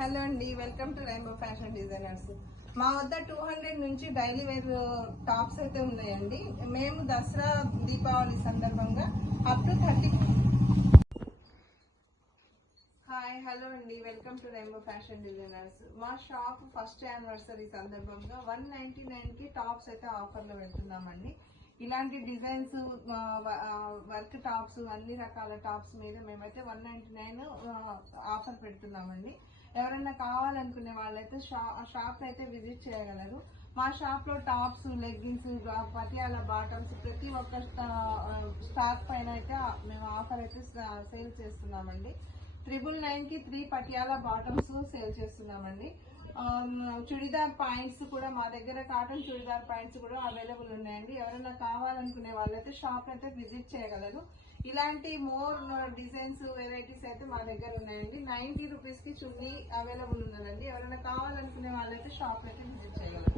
Hello అండి, welcome to rainbow fashion designers. మా వద్ద 200 నుంచి డైలీ వేర్ టాప్స్ అయితే ఉన్నాయండి. మేము దసరా దీపావళి సందర్భంగా అప్ టు 30. హాయ్ హలో అండి, welcome to rainbow fashion designers. మా షాప్ ఫస్ట్ యానివర్సరీ సందర్భంగా 199కి టాప్స్ అయితే ఆఫర్లో పెడుతున్నామండి. ఇలాంటి డిజైన్స్, వర్క్ టాప్స్, అన్ని రకాల టాప్స్ మీద మేమైతే 199 ఆఫర్ పెడుతున్నామండి. ఎవరైనా కావాలనుకునే వాళ్ళైతే షాప్ అయితే విజిట్ చేయగలరు. మా షాప్ లో టాప్స్, లెగ్గిన్స్, పటియాల బాటమ్స్ ప్రతి ఒక్క స్టాక్ పైన అయితే మేము ఆఫర్ అయితే సేల్ చేస్తున్నామండి. 999కి 3 పటియాల బాటమ్స్ సేల్ చేస్తున్నామండి. చుడిదార్ పాయింట్స్ కూడా మా దగ్గర, కాటన్ చుడిదార్ పాయింట్స్ కూడా అవైలబుల్ ఉన్నాయండి. ఎవరైనా కావాలనుకునే వాళ్ళైతే షాప్ అయితే విజిట్ చేయగలరు. ఇలాంటి మోర్ డిజైన్స్, వెరైటీస్ అయితే మా దగ్గర ఉన్నాయండి. 90 రూపీస్ కి చున్నీ అవైలబుల్ ఉన్నదండి. ఎవరైనా కావాలనుకునే వాళ్ళైతే షాప్ అయితే విజిట్ చేయగలరు.